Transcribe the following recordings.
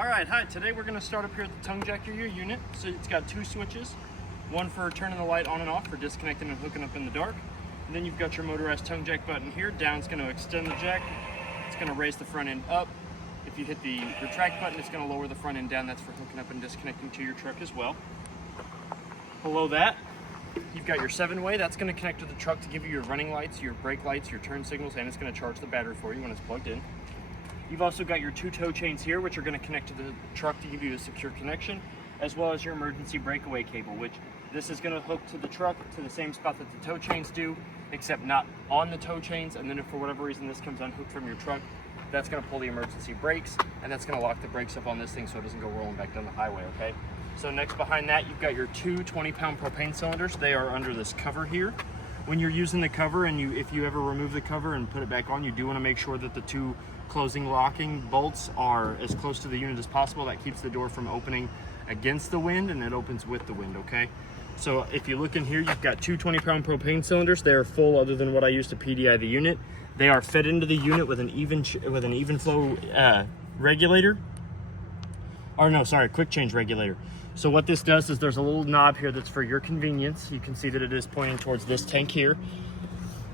Alright, hi, today we're going to start up here at the tongue jack of your unit. So it's got two switches, one for turning the light on and off for disconnecting and hooking up in the dark. And then you've got your motorized tongue jack button here. Down's going to extend the jack, it's going to raise the front end up. If you hit the retract button, it's going to lower the front end down. That's for hooking up and disconnecting to your truck as well. Below that, you've got your 7-way. That's going to connect to the truck to give you your running lights, your brake lights, your turn signals, and it's going to charge the battery for you when it's plugged in. You've also got your 2 tow chains here, which are going to connect to the truck to give you a secure connection, as well as your emergency breakaway cable, which this is going to hook to the truck to the same spot that the tow chains do, except not on the tow chains. And then if for whatever reason this comes unhooked from your truck, that's going to pull the emergency brakes, and that's going to lock the brakes up on this thing so it doesn't go rolling back down the highway, okay? So next behind that, you've got your 2 20-pound propane cylinders. They are under this cover here. When you're using the cover, and if you ever remove the cover and put it back on, you do want to make sure that the 2 closing locking bolts are as close to the unit as possible. That keeps the door from opening against the wind, and it opens with the wind, okay? So if you look in here, you've got 2 20-pound propane cylinders. They are full other than what I use to PDI the unit. They are fed into the unit with an even flow regulator. Or no, sorry, quick change regulator. So what this does is there's a little knob here that's for your convenience. You can see that it is pointing towards this tank here.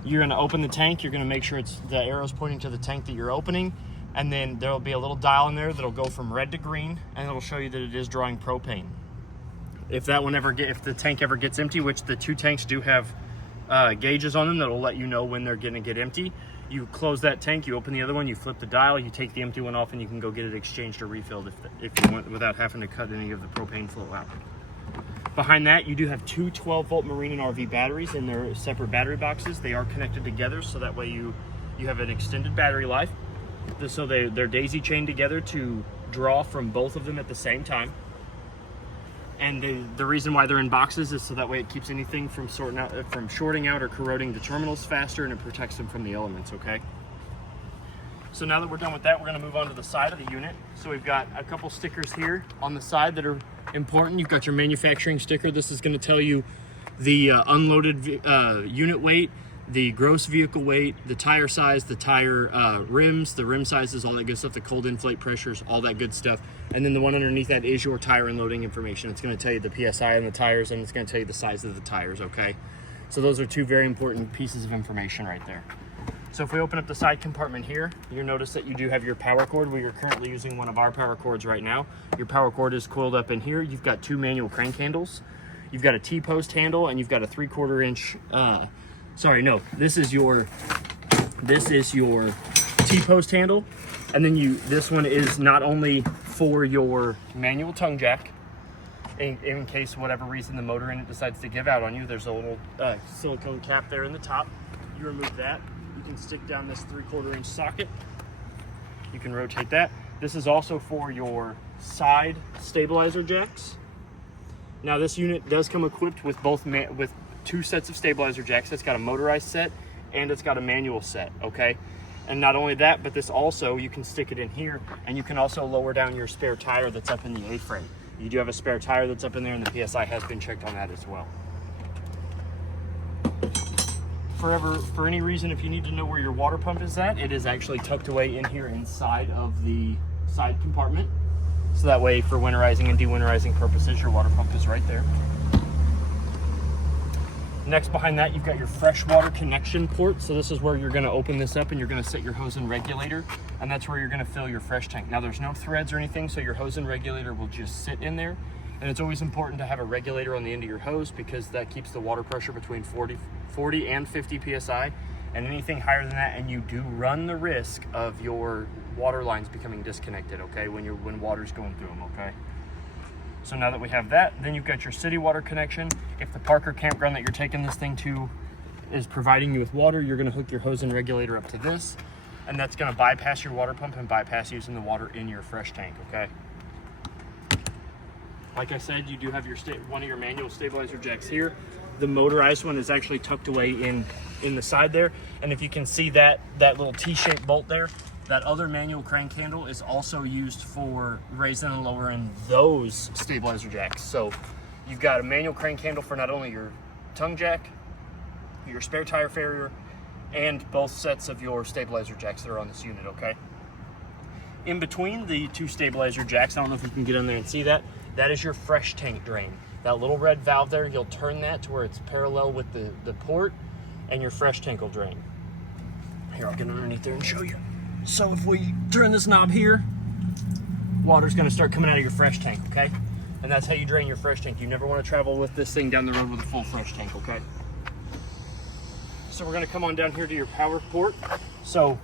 You're going to open the tank. You're going to make sure the arrow's pointing to the tank that you're opening, and then there'll be a little dial in there that'll go from red to green, and it'll show you that it is drawing propane. If the tank ever gets empty, which the 2 tanks do have gauges on them that'll let you know when they're going to get empty, you close that tank, you open the other one, you flip the dial, you take the empty one off, and you can go get it exchanged or refilled if you want, without having to cut any of the propane flow out. Behind that, you do have 2 12-volt marine and RV batteries in their separate battery boxes. They are connected together, so that way you have an extended battery life. So they're daisy chained together to draw from both of them at the same time. And the reason why they're in boxes is so that way it keeps anything from shorting out or corroding the terminals faster, and it protects them from the elements, okay? So now that we're done with that, we're going to move on to the side of the unit. So we've got a couple stickers here on the side that are important. You've got your manufacturing sticker. This is going to tell you the unloaded unit weight, the gross vehicle weight, the tire size, the tire rims, the rim sizes, all that good stuff, the cold inflate pressures, all that good stuff. And then the one underneath that is your tire unloading information. It's going to tell you the PSI on the tires, and it's going to tell you the size of the tires, okay? So those are 2 very important pieces of information right there. So if we open up the side compartment here, you'll notice that you do have your power cord. We are currently using one of our power cords right now. Your power cord is coiled up in here. You've got 2 manual crank handles. You've got a T-post handle, and you've got a 3/4 inch, this is your T-post handle. And then this one is not only for your manual tongue jack, in case whatever reason the motor in it decides to give out on you. There's a little silicone cap there in the top. You remove that. You can stick down this 3/4 inch socket. You can rotate that. This is also for your side stabilizer jacks. Now this unit does come equipped with with 2 sets of stabilizer jacks. It's got a motorized set and it's got a manual set, okay? And not only that, but this also, you can stick it in here, and you can also lower down your spare tire that's up in the A-frame. You do have a spare tire that's up in there, and the PSI has been checked on that as well. For any reason, if you need to know where your water pump is at, it is actually tucked away in here inside of the side compartment. So that way, for winterizing and dewinterizing purposes, your water pump is right there. Next behind that, you've got your freshwater connection port. So this is where you're going to open this up, and you're going to set your hose and regulator, and that's where you're going to fill your fresh tank. Now there's no threads or anything, so your hose and regulator will just sit in there. And it's always important to have a regulator on the end of your hose, because that keeps the water pressure between 40 and 50 PSI, and anything higher than that, and you do run the risk of your water lines becoming disconnected, okay, when water's going through them, okay? So now that we have that, then you've got your city water connection. If the Parker campground that you're taking this thing to is providing you with water, you're going to hook your hose and regulator up to this, and that's going to bypass your water pump and bypass using the water in your fresh tank, okay? Like I said, you do have your one of your manual stabilizer jacks here. The motorized one is actually tucked away in the side there, and if you can see that little T-shaped bolt there, that other manual crank handle is also used for raising and lowering those stabilizer jacks. So you've got a manual crank handle for not only your tongue jack, your spare tire farrier, and both sets of your stabilizer jacks that are on this unit, okay? in between the two stabilizer jacks, I don't know if you can get in there and see that, that is your fresh tank drain. That little red valve there, you'll turn that to where it's parallel with the port, and your fresh tank will drain. Here, I'll get underneath there and show you. So if we turn this knob here, water's gonna start coming out of your fresh tank, okay? And that's how you drain your fresh tank. You never wanna travel with this thing down the road with a full fresh tank, okay? So we're gonna come on down here to your power port. So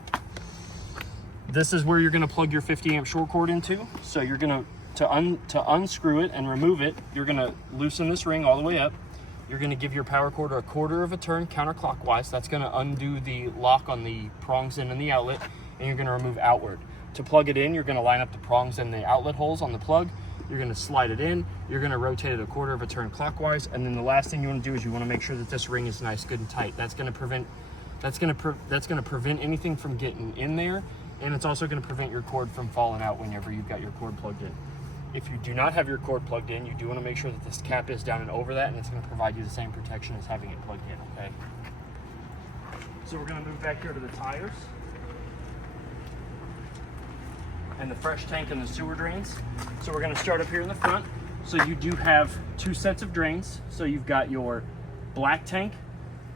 this is where you're gonna plug your 50 amp short cord into. So you're gonna, to unscrew it and remove it, you're gonna loosen this ring all the way up. You're gonna give your power cord a quarter of a turn counterclockwise. That's gonna undo the lock on the prongs in and the outlet, and you're gonna remove outward. To plug it in, you're gonna line up the prongs and the outlet holes on the plug. You're gonna slide it in. You're gonna rotate it a quarter of a turn clockwise, and then the last thing you wanna do is you wanna make sure that this ring is nice, good and tight. That's gonna prevent anything from getting in there, and it's also gonna prevent your cord from falling out whenever you've got your cord plugged in. If you do not have your cord plugged in, you do want to make sure that this cap is down and over that, and it's going to provide you the same protection as having it plugged in, okay? So we're going to move back here to the tires and the fresh tank and the sewer drains. So we're going to start up here in the front. So you do have two sets of drains. So you've got your black tank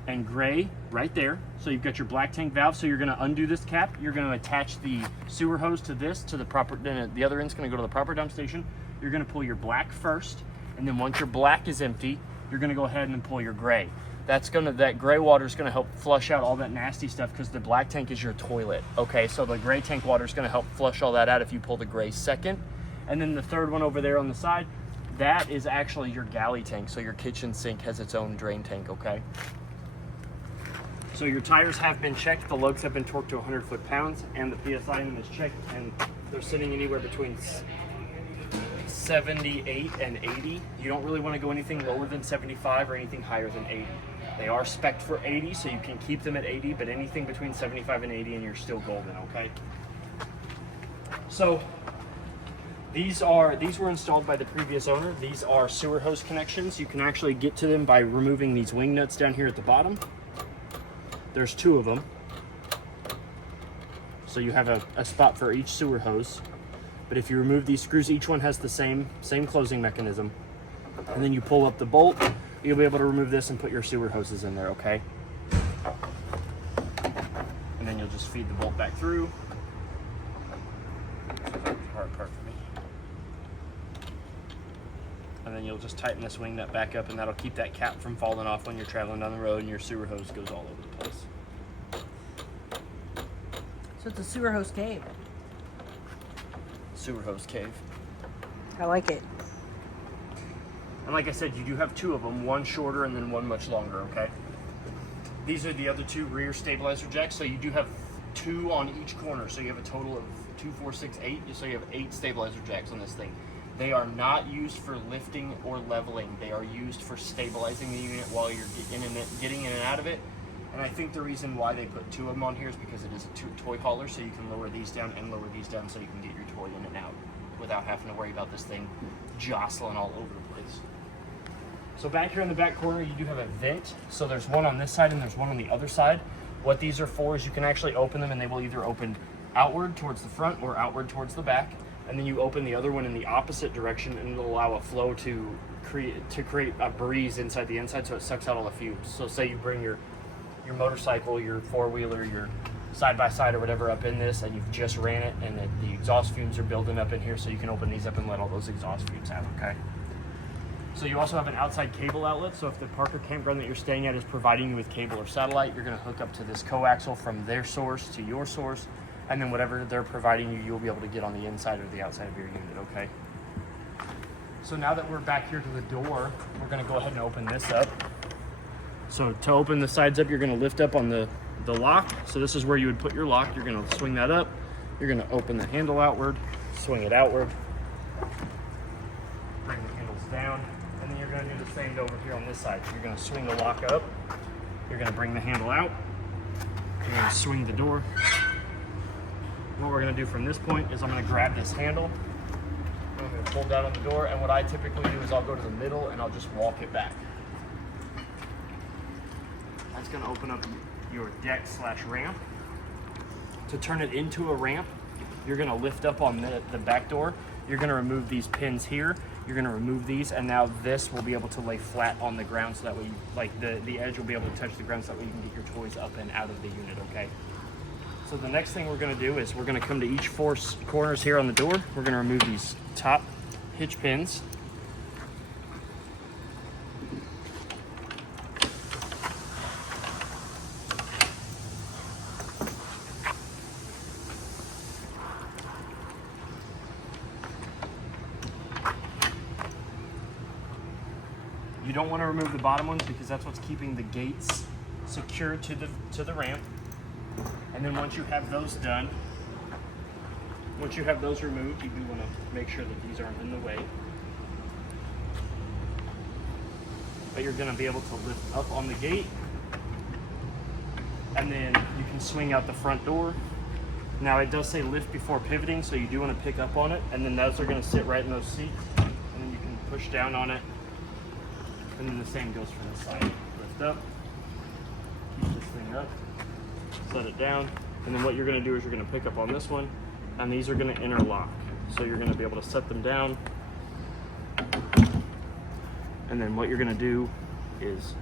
and gray right there. So you've got your black tank valve. So you're going to undo this cap. You're going to attach the sewer hose to this, to the proper, then the other end's going to go to the proper dump station. You're going to pull your black first, and then once your black is empty, you're going to go ahead and pull your gray. That gray water is going to help flush out all that nasty stuff, because the black tank is your toilet. Okay, so the gray tank water is going to help flush all that out if you pull the gray second. And then the third one over there on the side, that is actually your galley tank. So your kitchen sink has its own drain tank, okay? So your tires have been checked, the lugs have been torqued to 100 foot-pounds, and the PSI in them is checked, and they're sitting anywhere between 78 and 80. You don't really want to go anything lower than 75 or anything higher than 80. They are spec'd for 80, so you can keep them at 80, but anything between 75 and 80 and you're still golden, okay? So these were installed by the previous owner. These are sewer hose connections. You can actually get to them by removing these wing nuts down here at the bottom. There's two of them. So you have a spot for each sewer hose. But if you remove these screws, each one has the same closing mechanism. And then you pull up the bolt, you'll be able to remove this and put your sewer hoses in there, okay? And then you'll just feed the bolt back through. Hard part for me. And then you'll just tighten this wing nut back up, and that'll keep that cap from falling off when you're traveling down the road and your sewer hose goes all over the place. So it's a sewer hose cave. Sewer hose cave. I like it. And like I said, you do have two of them, one shorter and then one much longer, okay? These are the other two rear stabilizer jacks, so you do have two on each corner, so you have a total of 2, 4, 6, 8, so you have 8 stabilizer jacks on this thing. They are not used for lifting or leveling. They are used for stabilizing the unit while you're getting in and out of it. And I think the reason why they put 2 of them on here is because it is a toy hauler, so you can lower these down and lower these down so you can get your toy in and out without having to worry about this thing jostling all over the place. So back here in the back corner, you do have a vent. So there's one on this side and there's one on the other side. What these are for is you can actually open them, and they will either open outward towards the front or outward towards the back. And then you open the other one in the opposite direction, and it'll allow a flow to create a breeze inside the inside, so it sucks out all the fumes. So say you bring your motorcycle, your four-wheeler, your side-by-side or whatever up in this, and you've just ran it, and the exhaust fumes are building up in here, so you can open these up and let all those exhaust fumes out, okay? So you also have an outside cable outlet, so if the Parker campground that you're staying at is providing you with cable or satellite, you're gonna hook up to this coaxial from their source to your source, and then whatever they're providing you, you'll be able to get on the inside or the outside of your unit, okay? So now that we're back here to the door, we're gonna go ahead and open this up. So to open the sides up, you're gonna lift up on the lock. So this is where you would put your lock. You're gonna swing that up. You're gonna open the handle outward, swing it outward, bring the handles down, and then you're gonna do the same over here on this side. So you're gonna swing the lock up, you're gonna bring the handle out, you're gonna swing the door. What we're gonna do from this point is I'm gonna grab this handle, I'm gonna pull down on the door, and what I typically do is I'll go to the middle and I'll just walk it back. That's gonna open up your deck/ramp. To turn it into a ramp, you're gonna lift up on the back door. You're gonna remove these pins here. You're gonna remove these, and now this will be able to lay flat on the ground, so that way, the edge will be able to touch the ground, so that way you can get your toys up and out of the unit, okay? So the next thing we're gonna do is we're gonna come to each 4 corners here on the door. We're gonna remove these top hitch pins. You don't want to remove the bottom ones because that's what's keeping the gates secure to the ramp. And then once you have those done, once you have those removed, you do want to make sure that these aren't in the way. But you're going to be able to lift up on the gate, and then you can swing out the front door. Now it does say lift before pivoting, so you do want to pick up on it, and then those are going to sit right in those seats, and then you can push down on it. And then the same goes for this side. Lift up, keep this thing up, set it down, and then what you're going to do is you're going to pick up on this one, and these are going to interlock. So you're going to be able to set them down, and then what you're going to do is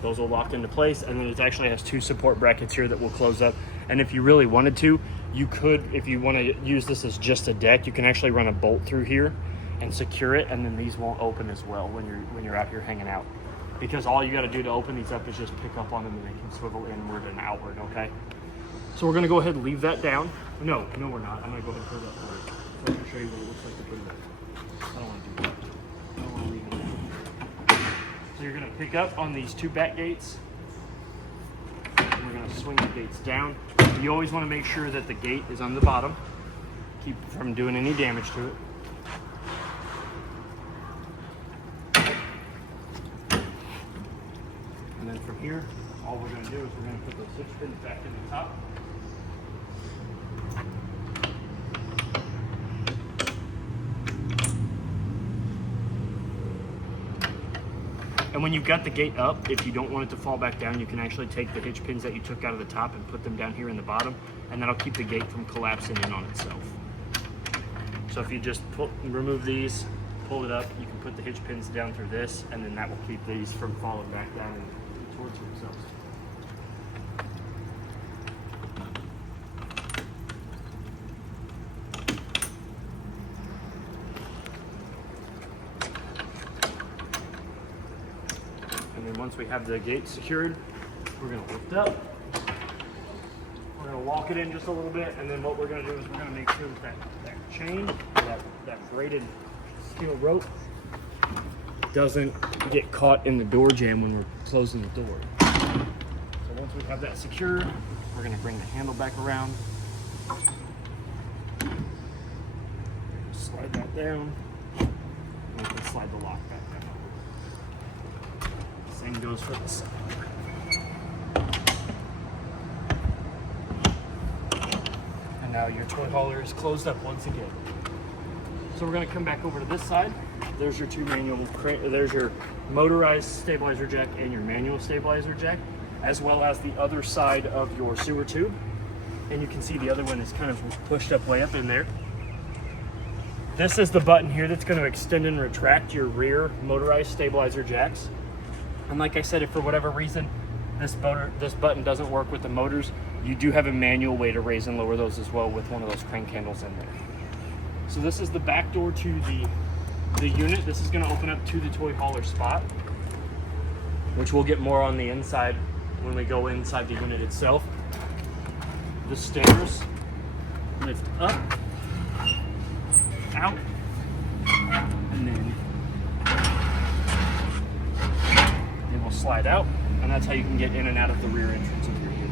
those will lock into place, and then it actually has 2 support brackets here that will close up. And if you really wanted to, you could, if you want to use this as just a deck, you can actually run a bolt through here and secure it, and then these won't open as well when you're out here hanging out. Because all you got to do to open these up is just pick up on them, and they can swivel inward and outward, okay? So we're going to go ahead and leave that down. No, we're not. I'm going to go ahead and throw that forward so I can show you what it looks like to put it up. I don't want to do that. I don't want to leave it down. So you're going to pick up on these 2 back gates. And we're going to swing the gates down. You always want to make sure that the gate is on the bottom. Keep it from doing any damage to it. And then from here, all we're going to do is we're going to put those hitch pins back in the top. And when you've got the gate up, if you don't want it to fall back down, you can actually take the hitch pins that you took out of the top and put them down here in the bottom, and that'll keep the gate from collapsing in on itself. So if you just remove these, pull it up, you can put the hitch pins down through this, and then that will keep these from falling back down and towards themselves. And then once we have the gate secured, we're going to lift up. We're going to walk it in just a little bit, and then what we're going to do is we're going to make sure that that chain, that braided steel rope, doesn't get caught in the door jamb when we're closing the door. So once we have that secured, we're going to bring the handle back around. Slide that down, and we can slide the lock back down. Same goes for the side. And now your toy hauler is closed up once again. So we're going to come back over to this side. There's your 2 manual, there's your motorized stabilizer jack and your manual stabilizer jack, as well as the other side of your sewer tube. And you can see the other one is kind of pushed up way up in there. This is the button here that's going to extend and retract your rear motorized stabilizer jacks. And like I said, if for whatever reason this button doesn't work with the motors, you do have a manual way to raise and lower those as well with one of those crank handles in there. So this is the back door to the unit. This is going to open up to the toy hauler spot, which we'll get more on the inside when we go inside the unit itself. The stairs lift up, out, and then they will slide out, and that's how you can get in and out of the rear entrance of your unit.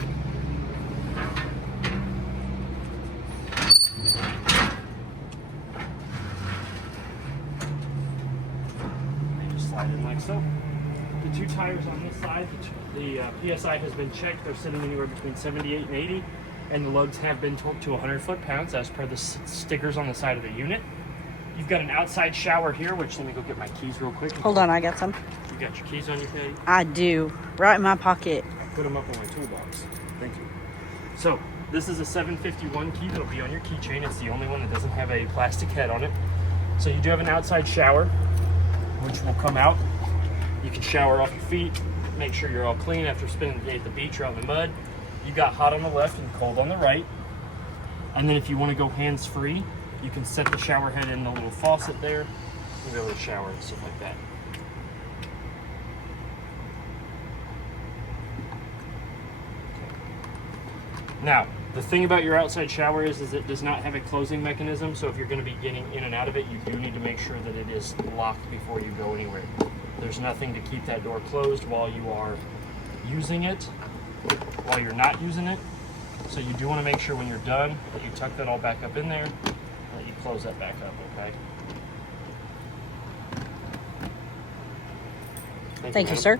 Slide in like so. The 2 tires on this side, the PSI has been checked. They're sitting anywhere between 78 and 80, and the lugs have been torqued to 100 foot-pounds as per the stickers on the side of the unit. You've got an outside shower here, which let me go get my keys real quick. Hold on, I got some. You got your keys on you, Patty? I do. Right in my pocket. I put them up on my toolbox. Thank you. So, this is a 751 key that'll be on your keychain. It's the only one that doesn't have a plastic head on it. So you do have an outside shower, which will come out. You can shower off your feet, make sure you're all clean after spending the day at the beach or out in the mud. You got hot on the left and cold on the right. And then if you want to go hands-free, you can set the shower head in the little faucet there. You'll be able to shower and stuff like that. Now, the thing about your outside shower is it does not have a closing mechanism, so if you're going to be getting in and out of it, you do need to make sure that it is locked before you go anywhere. There's nothing to keep that door closed while you are using it, while you're not using it. So you do want to make sure when you're done that you tuck that all back up in there, that you close that back up, okay? Thank you, sir.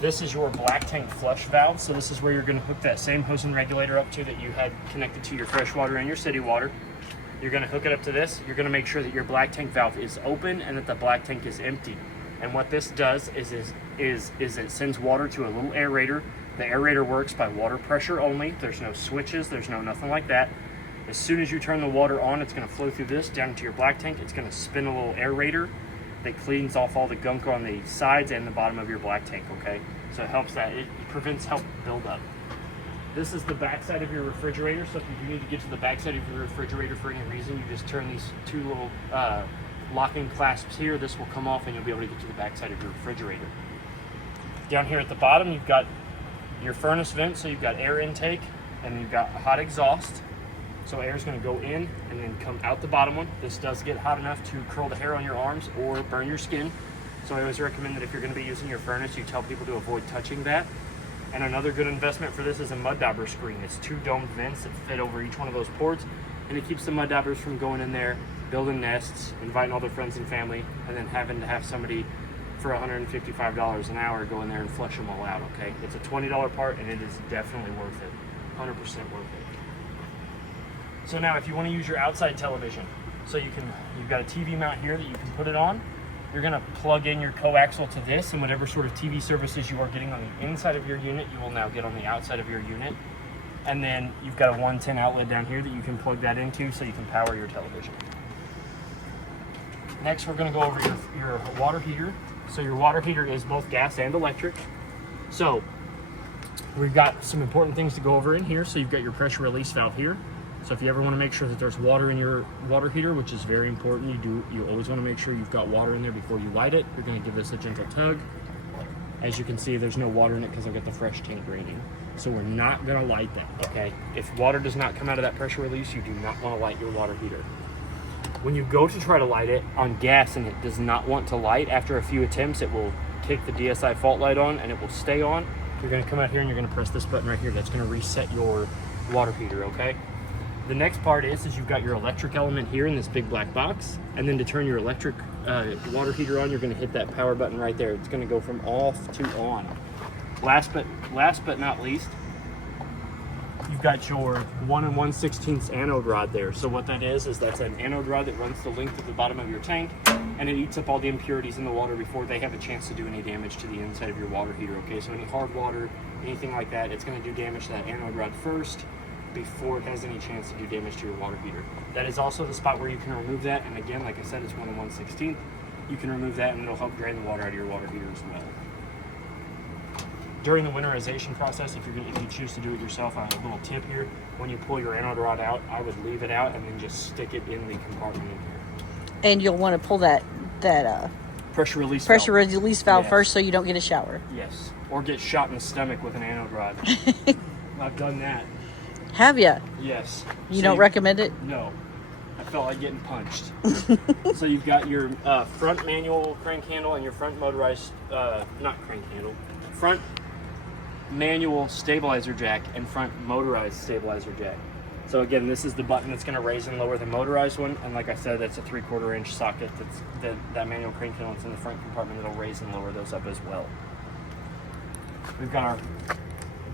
This is your black tank flush valve. So this is where you're going to hook that same hose and regulator up to that you had connected to your fresh water and your city water. You're going to hook it up to this. You're going to make sure that your black tank valve is open and that the black tank is empty. And what this does is it sends water to a little aerator. The aerator works by water pressure only. There's no switches. There's no nothing like that. As soon as you turn the water on, it's going to flow through this down into your black tank. It's going to spin a little aerator that cleans off all the gunk on the sides and the bottom of your black tank, okay? So it helps that, it prevents buildup. This is the back side of your refrigerator, so if you do need to get to the back side of your refrigerator for any reason, you just turn these two little locking clasps here. This will come off and you'll be able to get to the back side of your refrigerator. Down here at the bottom, you've got your furnace vent, so you've got air intake and you've got hot exhaust. So air is going to go in and then come out the bottom one. This does get hot enough to curl the hair on your arms or burn your skin. So I always recommend that if you're going to be using your furnace, you tell people to avoid touching that. And another good investment for this is a mud dauber screen. It's two domed vents that fit over each one of those ports, and it keeps the mud daubers from going in there, building nests, inviting all their friends and family, and then having to have somebody for $155 an hour go in there and flush them all out, okay? It's a $20 part, and it is definitely worth it. 100% worth it. So now if you want to use your outside television, so you've got a TV mount here that you can put it on. You're going to plug in your coaxial to this, and whatever sort of TV services you are getting on the inside of your unit, you will now get on the outside of your unit. And then you've got a 110 outlet down here that you can plug that into so you can power your television. Next, we're going to go over your water heater. So your water heater is both gas and electric. So we've got some important things to go over in here. So you've got your pressure release valve here. So if you ever want to make sure that there's water in your water heater, which is very important, you always want to make sure you've got water in there before you light it. You're going to give this a gentle tug. As you can see, there's no water in it because I've got the fresh tank draining. So we're not going to light that, okay? If water does not come out of that pressure release, you do not want to light your water heater. When you go to try to light it on gas and it does not want to light, after a few attempts, it will kick the DSI fault light on and it will stay on. You're going to come out here and you're going to press this button right here. That's going to reset your water heater, okay? The next part is you've got your electric element here in this big black box, and then to turn your electric water heater on, you're going to hit that power button right there. It's going to go from off to on. Last but not least, you've got your 1 1/16 anode rod there. So what that is that's an anode rod that runs the length of the bottom of your tank, and it eats up all the impurities in the water before they have a chance to do any damage to the inside of your water heater. Okay, so any hard water, anything like that, it's going to do damage to that anode rod first before it has any chance to do damage to your water heater. That is also the spot where you can remove that, and again, like I said, it's 1 1/16. You can remove that and it'll help drain the water out of your water heater as well. During the winterization process, if you choose to do it yourself, a little tip here, when you pull your anode rod out, I would leave it out and then just stick it in the compartment in here. And you'll want to pull that pressure release valve yes. First so you don't get a shower. Yes, or get shot in the stomach with an anode rod. I've done that. Have ya? Yes. You don't recommend it? No. I felt like getting punched. So you've got your front manual crank handle and your front motorized, not crank handle, front manual stabilizer jack and front motorized stabilizer jack. So again, this is the button that's going to raise and lower the motorized one, and like I said, that's a 3/4 inch socket. That manual crank handle that's in the front compartment that'll raise and lower those up as well. We've got our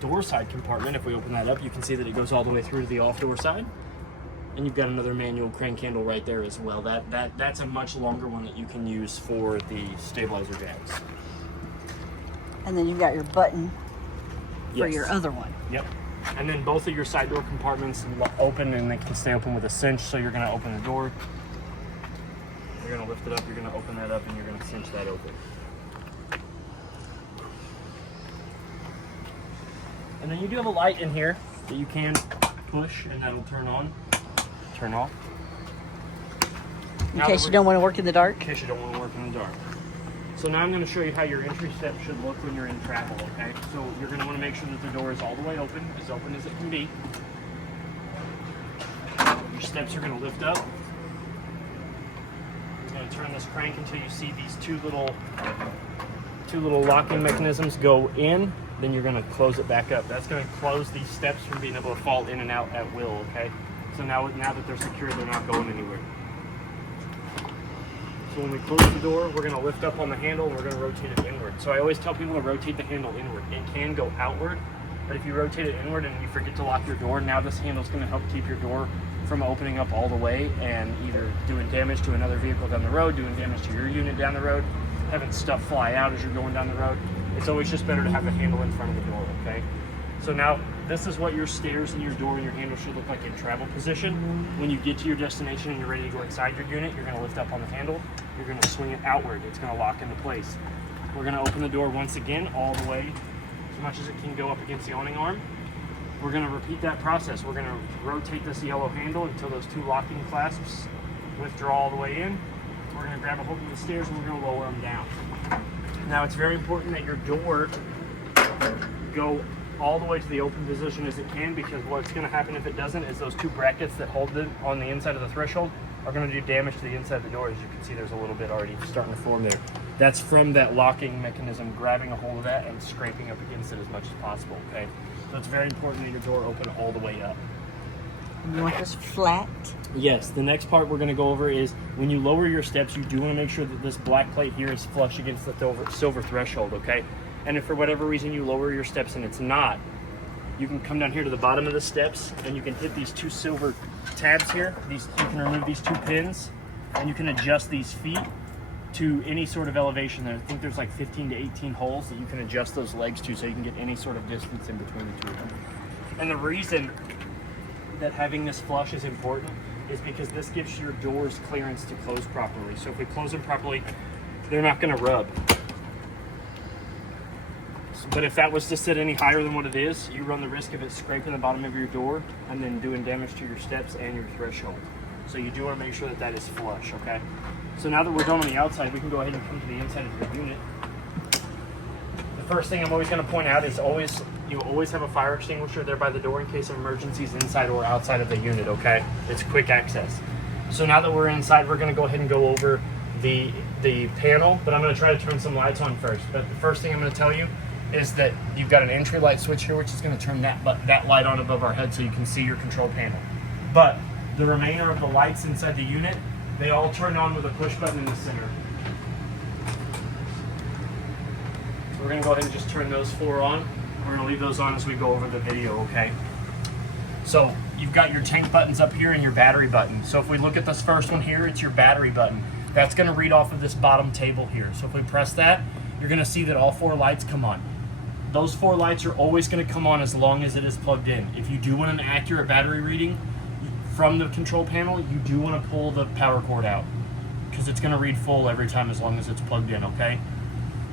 door side compartment. If we open that up, you can see that it goes all the way through to the off door side. And you've got another manual crank handle right there as well. That's a much longer one that you can use for the stabilizer jacks. And then you've got your button for Yes. your other one. Yep. And then both of your side door compartments open, and they can stay open with a cinch. So you're going to open the door, you're going to lift it up, you're going to open that up, and you're going to cinch that open. And then you do have a light in here that you can push, and that'll turn on, turn off. In case you don't want to work in the dark. In case you don't want to work in the dark. So now I'm going to show you how your entry step should look when you're in travel, okay? So you're going to want to make sure that the door is all the way open as it can be. Your steps are going to lift up. You're going to turn this crank until you see these two little locking mechanisms go in. Then you're going to close it back up. That's going to close these steps from being able to fall in and out at will, okay? So now that they're secure, they're not going anywhere. So when we close the door, we're going to lift up on the handle and we're going to rotate it inward. So I always tell people to rotate the handle inward. It can go outward, but if you rotate it inward and you forget to lock your door, now this handle is going to help keep your door from opening up all the way and either doing damage to another vehicle down the road, doing damage to your unit down the road, having stuff fly out as you're going down the road. It's always just better to have the handle in front of the door, okay? So now this is what your stairs and your door and your handle should look like in travel position. When you get to your destination and you're ready to go inside your unit, you're going to lift up on the handle. You're going to swing it outward. It's going to lock into place. We're going to open the door once again all the way, as much as it can go up against the awning arm. We're going to repeat that process. We're going to rotate this yellow handle until those two locking clasps withdraw all the way in. We're going to grab a hold of the stairs and we're going to lower them down. Now it's very important that your door go all the way to the open position as it can, because what's going to happen if it doesn't is those two brackets that hold it on the inside of the threshold are going to do damage to the inside of the door. As you can see, there's a little bit already starting to form there. That's from that locking mechanism grabbing a hold of that and scraping up against it as much as possible, okay? So it's very important that your door open all the way up. You want this flat? Yes, the next part we're going to go over is when you lower your steps, you do want to make sure that this black plate here is flush against the silver threshold, okay? And if for whatever reason you lower your steps and it's not, you can come down here to the bottom of the steps and you can hit these two silver tabs here. You can remove these two pins and you can adjust these feet to any sort of elevation. I think there's like 15 to 18 holes that you can adjust those legs to, so you can get any sort of distance in between the two of them. And the reason that having this flush is important is because this gives your doors clearance to close properly. So if we close them properly, they're not going to rub. But if that was to sit any higher than what it is, you run the risk of it scraping the bottom of your door and then doing damage to your steps and your threshold. So you do want to make sure that that is flush, okay? So now that we're done on the outside, we can go ahead and come to the inside of your unit. The first thing I'm always going to point out is you always have a fire extinguisher there by the door in case of emergencies inside or outside of the unit, okay? It's quick access. So now that we're inside, we're going to go ahead and go over the panel, but I'm going to try to turn some lights on first. But the first thing I'm going to tell you is that you've got an entry light switch here, which is going to turn that light on above our head so you can see your control panel. But the remainder of the lights inside the unit, they all turn on with a push button in the center. So we're going to go ahead and just turn those four on. We're going to leave those on as we go over the video, okay? So you've got your tank buttons up here and your battery button. So if we look at this first one here, it's your battery button. That's going to read off of this bottom table here. So if we press that, you're going to see that all four lights come on. Those four lights are always going to come on as long as it is plugged in. If you do want an accurate battery reading from the control panel, you do want to pull the power cord out because it's going to read full every time as long as it's plugged in, okay?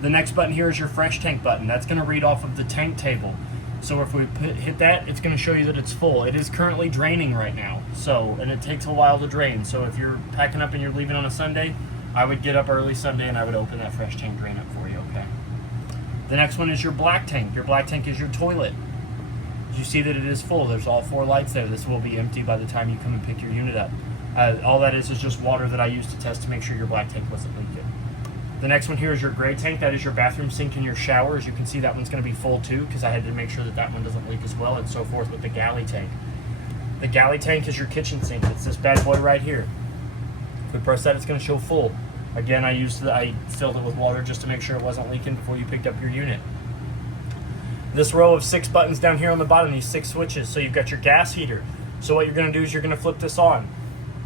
The next button here is your fresh tank button. That's going to read off of the tank table. So if we hit that, it's going to show you that it's full. It is currently draining right now, and it takes a while to drain. So if you're packing up and you're leaving on a Sunday, I would get up early Sunday and I would open that fresh tank drain up for you, okay? The next one is your black tank. Your black tank is your toilet. You see that it is full. There's all four lights there. This will be empty by the time you come and pick your unit up. All that is just water that I use to test to make sure your black tank wasn't leaking. The next one here is your gray tank. That is your bathroom sink and your shower. As you can see, that one's going to be full too because I had to make sure that that one doesn't leak as well, and so forth with the galley tank. The galley tank is your kitchen sink. It's this bad boy right here. If we press that, it's going to show full. Again, I filled it with water just to make sure it wasn't leaking before you picked up your unit. This row of 6 buttons down here on the bottom, these 6 switches. So you've got your gas heater. So what you're going to do is you're going to flip this on.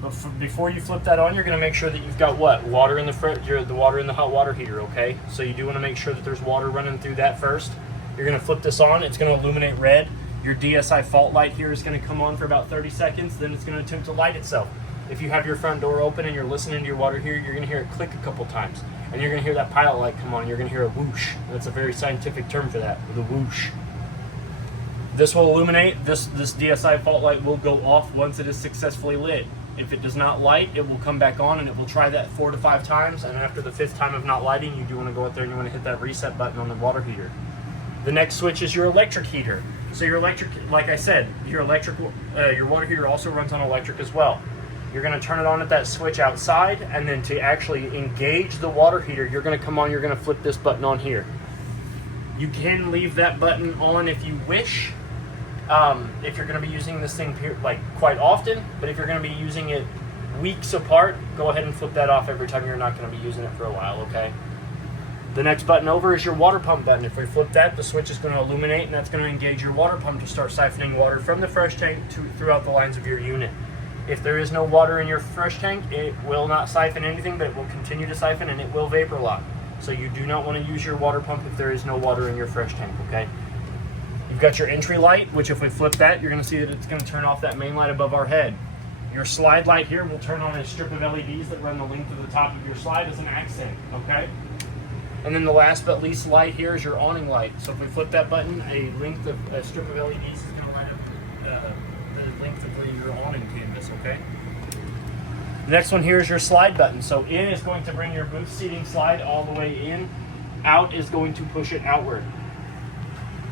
But before you flip that on, you're going to make sure that you've got what? Water in the water in the hot water heater, okay? So you do want to make sure that there's water running through that first. You're going to flip this on. It's going to illuminate red. Your DSI fault light here is going to come on for about 30 seconds. Then it's going to attempt to light itself. If you have your front door open and you're listening to your water heater, you're going to hear it click a couple times. And you're going to hear that pilot light come on. You're going to hear a whoosh. That's a very scientific term for that, the whoosh. This will illuminate. This DSI fault light will go off once it is successfully lit. If it does not light, it will come back on, and it will try that 4 to 5 times. And after the 5th time of not lighting, you do want to go out there and you want to hit that reset button on the water heater. The next switch is your electric heater. So your electric, like I said, your water heater also runs on electric as well. You're going to turn it on at that switch outside, and then to actually engage the water heater, you're going to come on, you're going to flip this button on here. You can leave that button on if you wish, if you're going to be using this thing like quite often, but if you're going to be using it weeks apart, go ahead and flip that off every time you're not going to be using it for a while, okay? The next button over is your water pump button. If we flip that, the switch is going to illuminate, and that's going to engage your water pump to start siphoning water from the fresh tank throughout the lines of your unit. If there is no water in your fresh tank, it will not siphon anything, but it will continue to siphon, and it will vapor lock. So you do not want to use your water pump if there is no water in your fresh tank, okay? You've got your entry light, which if we flip that, you're going to see that it's going to turn off that main light above our head. Your slide light here will turn on a strip of LEDs that run the length of the top of your slide as an accent, okay? And then the last but least light here is your awning light. So if we flip that button, a strip of LEDs is going to light up the length of your awning canvas, okay? The next one here is your slide button. So in is going to bring your booth seating slide all the way in. Out is going to push it outward.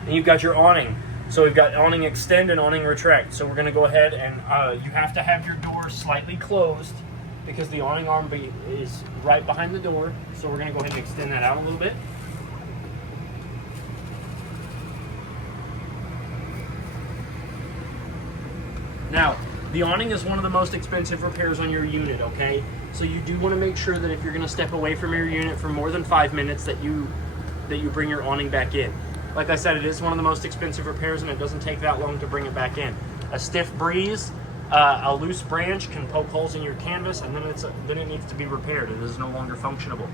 And you've got your awning. So we've got awning extend and awning retract. So we're going to go ahead and you have to have your door slightly closed because the awning arm is right behind the door. So we're going to go ahead and extend that out a little bit. Now, the awning is one of the most expensive repairs on your unit, okay? So you do want to make sure that if you're going to step away from your unit for more than 5 minutes that you bring your awning back in. Like I said, it is one of the most expensive repairs, and it doesn't take that long to bring it back in. A stiff breeze, a loose branch can poke holes in your canvas, and then it needs to be repaired. It is no longer functionable.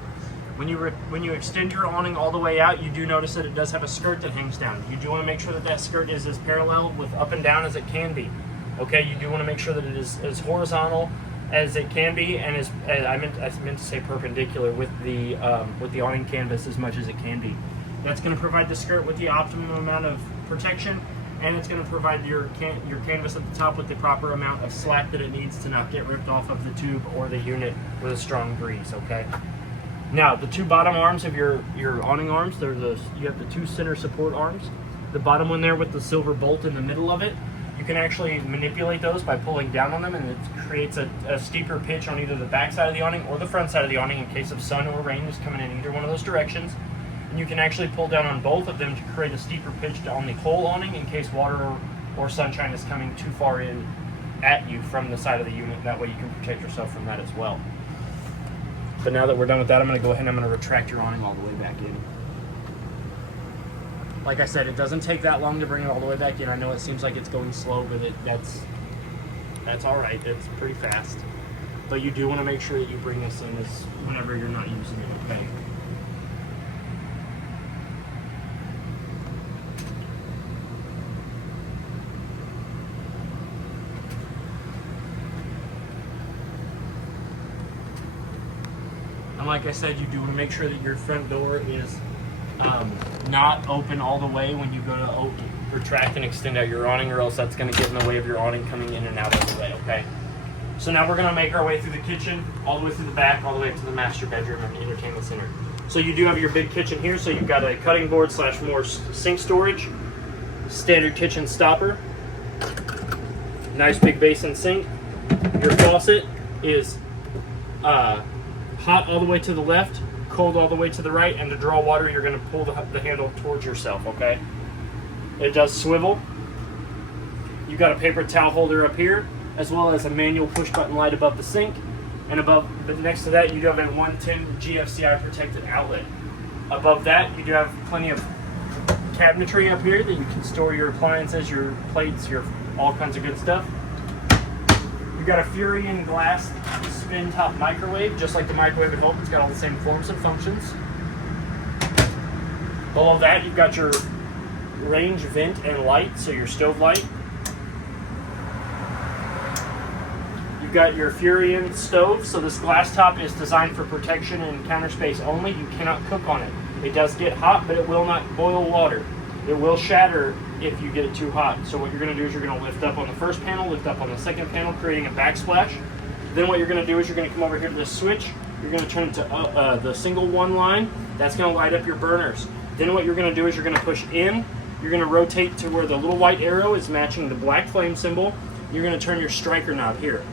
When you extend your awning all the way out, you do notice that it does have a skirt that hangs down. You do want to make sure that that skirt is as parallel with up and down as it can be. Okay, you do want to make sure that it is as horizontal as it can be, and I meant to say perpendicular with the awning canvas as much as it can be. That's going to provide the skirt with the optimum amount of protection, and it's going to provide your canvas at the top with the proper amount of slack that it needs to not get ripped off of the tube or the unit with a strong breeze. Okay. Now the two bottom arms of your awning arms, you have the two center support arms. The bottom one there with the silver bolt in the middle of it. You can actually manipulate those by pulling down on them, and it creates a steeper pitch on either the back side of the awning or the front side of the awning in case of sun or rain is coming in either one of those directions. And you can actually pull down on both of them to create a steeper pitch on the whole awning in case water or sunshine is coming too far in at you from the side of the unit. That way you can protect yourself from that as well. But now that we're done with that, I'm going to go ahead and I'm going to retract your awning all the way back in. Like I said, it doesn't take that long to bring it all the way back in. I know it seems like it's going slow, but that's all right. It's pretty fast. But you do want to make sure that you bring this in whenever you're not using it, okay? And like I said, you do want to make sure that your front door is not open all the way when you go to retract and extend out your awning, or else that's going to get in the way of your awning coming in and out of the way, okay? So now we're going to make our way through the kitchen, all the way through the back, all the way up to the master bedroom and the entertainment center. So you do have your big kitchen here, so you've got a cutting board / more sink storage, standard kitchen stopper, nice big basin sink. Your faucet is hot all the way to the left, cold all the way to the right, and to draw water you're going to pull the handle towards yourself, okay? It does swivel. You've got a paper towel holder up here, as well as a manual push button light above the sink, and but next to that you do have a 110 GFCI protected outlet. Above that you do have plenty of cabinetry up here that you can store your appliances, your plates, your all kinds of good stuff. You've got a Furion glass spin top microwave, just like the microwave at home. It's got all the same forms and functions. Below that, you've got your range vent and light, so your stove light. You've got your Furion stove, so this glass top is designed for protection and counter space only. You cannot cook on it. It does get hot, but it will not boil water. It will shatter if you get it too hot. So what you're going to do is you're going to lift up on the first panel, lift up on the second panel, creating a backsplash. Then what you're going to do is you're going to come over here to this switch. You're going to turn it to the single one line. That's going to light up your burners. Then what you're going to do is you're going to push in. You're going to rotate to where the little white arrow is matching the black flame symbol. You're going to turn your striker knob here.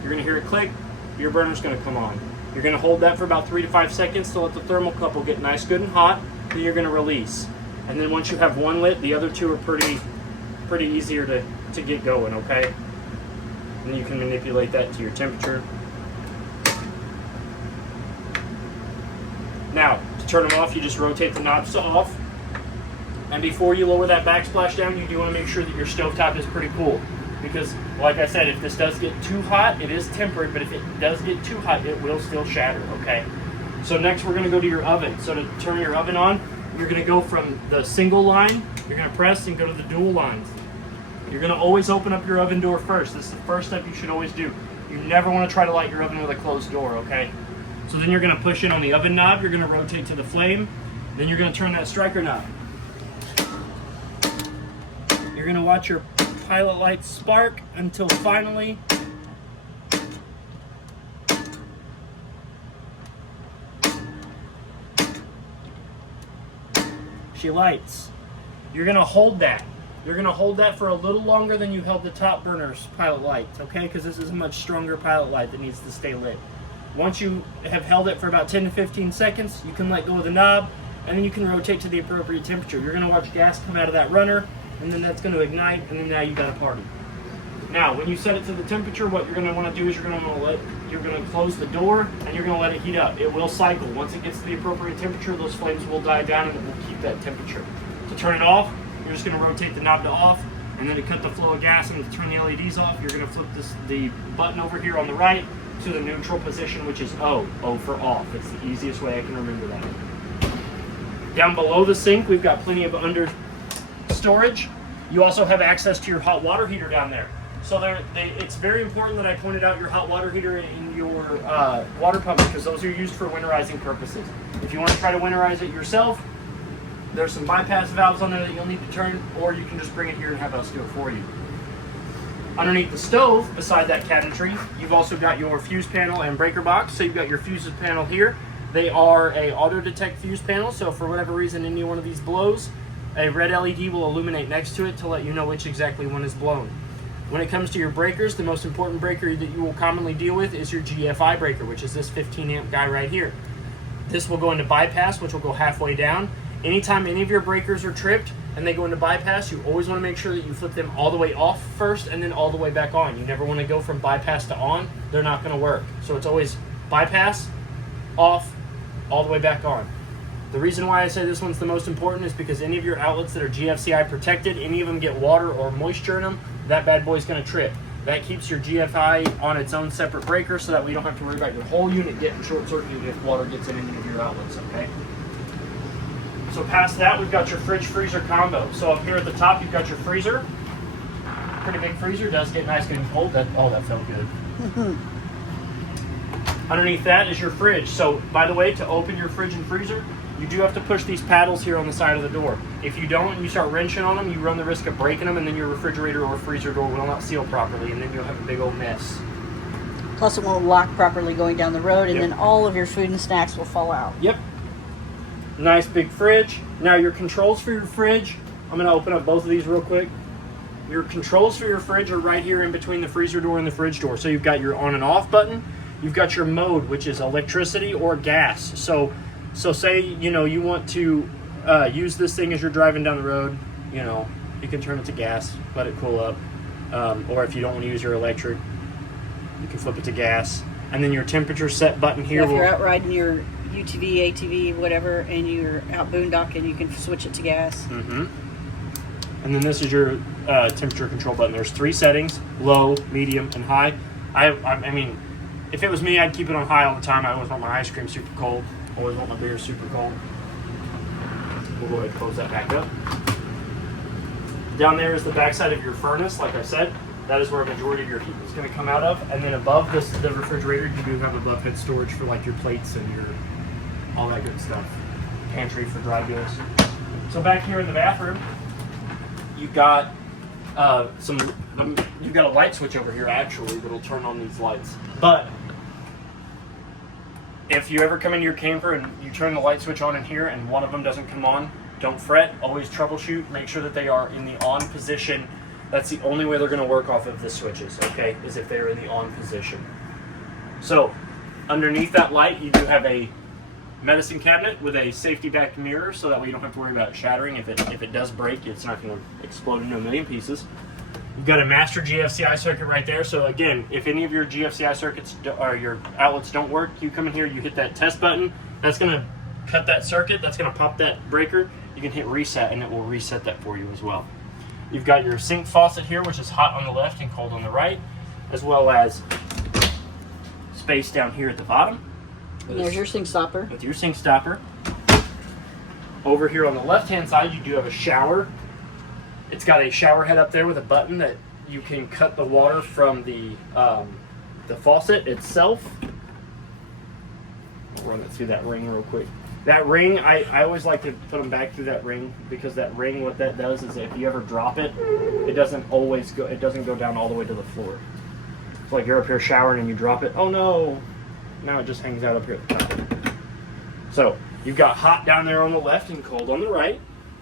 You're going to hear it click. Your burner's going to come on. You're going to hold that for about 3 to 5 seconds to let the thermocouple get nice, good, and hot. Then you're going to release. And then once you have one lit, the other two are pretty easier to get going, okay? And you can manipulate that to your temperature. Now, to turn them off, you just rotate the knobs to off. And before you lower that backsplash down, you do want to make sure that your stovetop is pretty cool. Because, like I said, if this does get too hot, it is tempered, but if it does get too hot, it will still shatter, okay? So next we're going to go to your oven. So to turn your oven on, you're going to go from the single line, you're going to press and go to the dual lines. You're going to always open up your oven door first. This is the first step you should always do. You never want to try to light your oven with a closed door, okay? So then you're going to push in on the oven knob, you're going to rotate to the flame, then you're going to turn that striker knob. You're going to watch your pilot light spark until finally she lights. You're going to hold that. You're going to hold that for a little longer than you held the top burner's pilot light, okay? Because this is a much stronger pilot light that needs to stay lit. Once you have held it for about 10 to 15 seconds, you can let go of the knob, and then you can rotate to the appropriate temperature. You're going to watch gas come out of that runner, and then that's going to ignite, and then now you've got a party. Now, when you set it to the temperature, what you're going to want to do is you're going to close the door, and you're going to let it heat up. It will cycle. Once it gets to the appropriate temperature, those flames will die down, and it will keep that temperature. To turn it off, you're just going to rotate the knob to off, and then to cut the flow of gas and to turn the LEDs off, you're going to flip the button over here on the right to the neutral position, which is O for off. It's the easiest way I can remember that. Down below the sink, we've got plenty of under storage. You also have access to your hot water heater down there. So it's very important that I pointed out your hot water heater in your water pump, because those are used for winterizing purposes. If you want to try to winterize it yourself, there's some bypass valves on there that you'll need to turn, or you can just bring it here and have us do it for you. Underneath the stove, beside that cabinetry, you've also got your fuse panel and breaker box. So you've got your fuses panel here. They are a auto detect fuse panel, so for whatever reason any one of these blows, a red LED will illuminate next to it to let you know which exactly one is blown. When it comes to your breakers, the most important breaker that you will commonly deal with is your GFI breaker, which is this 15 amp guy right here. This will go into bypass, which will go halfway down. Anytime any of your breakers are tripped and they go into bypass, you always want to make sure that you flip them all the way off first and then all the way back on. You never want to go from bypass to on. They're not going to work. So it's always bypass, off, all the way back on. The reason why I say this one's the most important is because any of your outlets that are GFCI protected, any of them get water or moisture in them, that bad boy's going to trip. That keeps your GFI on its own separate breaker so that we don't have to worry about your whole unit getting short-circuited if water gets in any of your outlets, okay? So past that, we've got your fridge-freezer combo. So up here at the top, you've got your freezer. Pretty big freezer, does get nice and cold. That felt good. Underneath that is your fridge. So, by the way, to open your fridge and freezer, you do have to push these paddles here on the side of the door. If you don't and you start wrenching on them, you run the risk of breaking them, and then your refrigerator or freezer door will not seal properly, and then you'll have a big old mess. Plus it won't lock properly going down the road, and Yep. then all of your food and snacks will fall out. Yep. Nice big fridge. Now your controls for your fridge, I'm going to open up both of these real quick. Your controls for your fridge are right here in between the freezer door and the fridge door. So you've got your on and off button. You've got your mode, which is electricity or gas. So say, you want to use this thing as you're driving down the road, you can turn it to gas, let it cool up. Or if you don't want to use your electric, you can flip it to gas. And then your temperature set button here If you're out riding your UTV, ATV, whatever, and you're out boondocking, you can switch it to gas. Mm-hmm. And then this is your temperature control button. There's 3 settings: low, medium, and high. I mean, if it was me, I'd keep it on high all the time. I always want my ice cream super cold. Always want my beer super cold. We'll go ahead and close that back up. Down there is the backside of your furnace. Like I said, that is where a majority of your heat is going to come out of. And then above this, the refrigerator, you do have above head storage for like your plates and your all that good stuff. Pantry for dry goods. So back here in the bathroom, you've got you've got a light switch over here actually that'll turn on these lights. But if you ever come into your camper and you turn the light switch on in here and one of them doesn't come on, don't fret. Always troubleshoot. Make sure that they are in the on position. That's the only way they're going to work off of the switches, okay, is if they're in the on position. So underneath that light, you do have a medicine cabinet with a safety back mirror, so that way you don't have to worry about it shattering. If it does break, it's not going to explode into a million pieces. You've got a master GFCI circuit right there. So again, if any of your GFCI circuits or your outlets don't work, you come in here, you hit that test button. That's going to cut that circuit. That's going to pop that breaker. You can hit reset, and it will reset that for you as well. You've got your sink faucet here, which is hot on the left and cold on the right, as well as space down here at the bottom. And there's your sink stopper. With your sink stopper. Over here on the left-hand side, you do have a shower. It's got a shower head up there with a button that you can cut the water from the faucet itself. I'll run it through that ring real quick. That ring, I always like to put them back through that ring, because that ring, what that does is if you ever drop it, it doesn't go down all the way to the floor. It's like you're up here showering and you drop it. Oh no! Now it just hangs out up here at the top. So you've got hot down there on the left and cold on the right,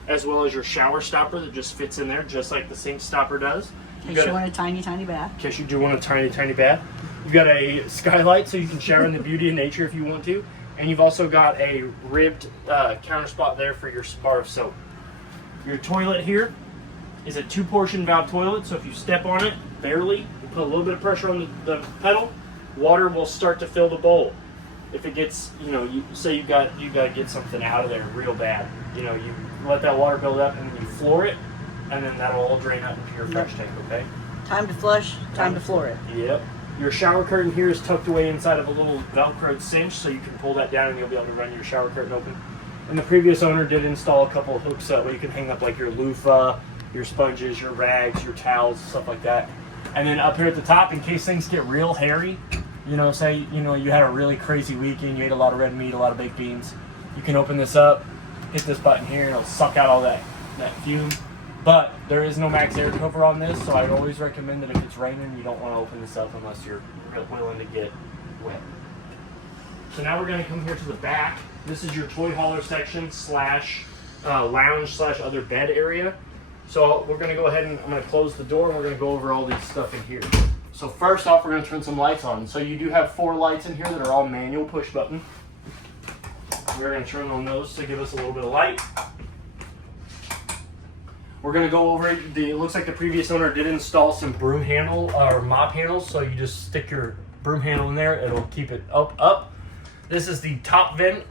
as well as your shower stopper that just fits in there just like the sink stopper does. In case you want a tiny, tiny bath. In case you do want a tiny, tiny bath. You've got a skylight so you can shower in the beauty of nature if you want to. And you've also got a ribbed counter spot there for your bar of soap. Your toilet here is a 2-portion valve toilet, so if you step on it barely, you put a little bit of pressure on the pedal, water will start to fill the bowl. If it gets, you say you got to get something out of there real bad, you let that water build up and then you floor it, and then that'll all drain out into your fresh tank, okay? Time to flush, time to floor it. Yep. Your shower curtain here is tucked away inside of a little Velcroed cinch, so you can pull that down and you'll be able to run your shower curtain open. And the previous owner did install a couple of hooks so that way you can hang up like your loofah, your sponges, your rags, your towels, stuff like that. And then up here at the top, in case things get real hairy, say you had a really crazy weekend, you ate a lot of red meat, a lot of baked beans, you can open this up, hit this button here, and it'll suck out all that fume. But there is no max air cover on this, so I'd always recommend that if it's raining, you don't want to open this up unless you're willing to get wet. So now we're going to come here to the back. This is your toy hauler section / lounge / other bed area. So we're going to go ahead and I'm going to close the door and we're going to go over all this stuff in here. So first off, we're going to turn some lights on. So you do have 4 lights in here that are all manual push button. We're going to turn on those to give us a little bit of light. We're going to go over it. It looks like the previous owner did install some broom handle or mop handles. So you just stick your broom handle in there. It'll keep it up. This is the top vent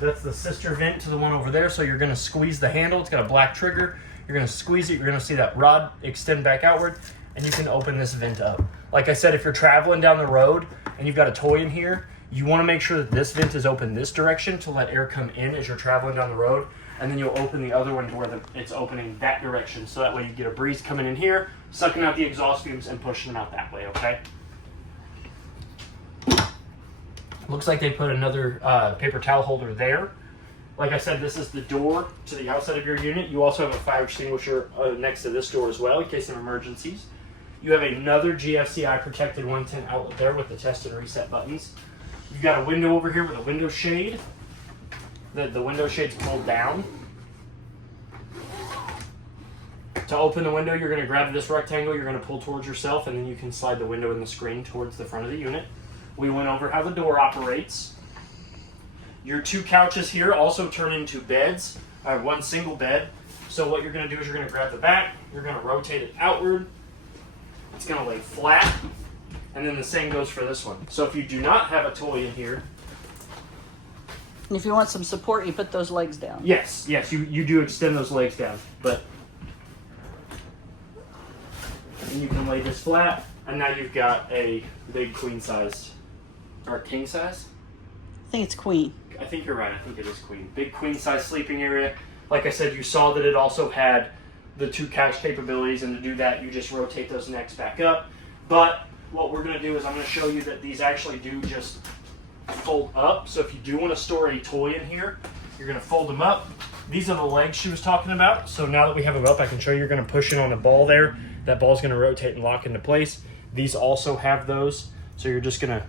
that's the sister vent to the one over there. So you're going to squeeze the handle. It's got a black trigger. You're going to squeeze it. You're going to see that rod extend back outward. And you can open this vent up. Like I said, if you're traveling down the road and you've got a toy in here, you want to make sure that this vent is open this direction to let air come in as you're traveling down the road. And then you'll open the other one to where it's opening that direction. So that way you get a breeze coming in here, sucking out the exhaust fumes and pushing them out that way, okay? Looks like they put another paper towel holder there. Like I said, this is the door to the outside of your unit. You also have a fire extinguisher next to this door as well in case of emergencies. You have another GFCI protected 110 outlet there with the test and reset buttons. You've got a window over here with a window shade. The window shade's pulled down. To open the window, you're going to grab this rectangle, you're going to pull towards yourself, and then you can slide the window and the screen towards the front of the unit. We went over how the door operates. Your 2 couches here also turn into beds, 1 single bed. So what you're going to do is you're going to grab the back, you're going to rotate it outward, it's going to lay flat, and then the same goes for this one. So if you do not have a toy in here, and if you want some support, you put those legs down. Yes, you do extend those legs down, but and you can lay this flat, and now you've got a big queen sized, or king size? I think it's queen. I think you're right, I think it is queen. Big queen size sleeping area. Like I said, you saw that it also had the 2 couch capabilities, and to do that, you just rotate those necks back up. But what we're gonna do is I'm gonna show you that these actually do just fold up. So if you do wanna store a toy in here, you're gonna fold them up. These are the legs she was talking about. So now that we have them up, I can show you. You're gonna push it on the ball there. That ball's gonna rotate and lock into place. These also have those. So you're just gonna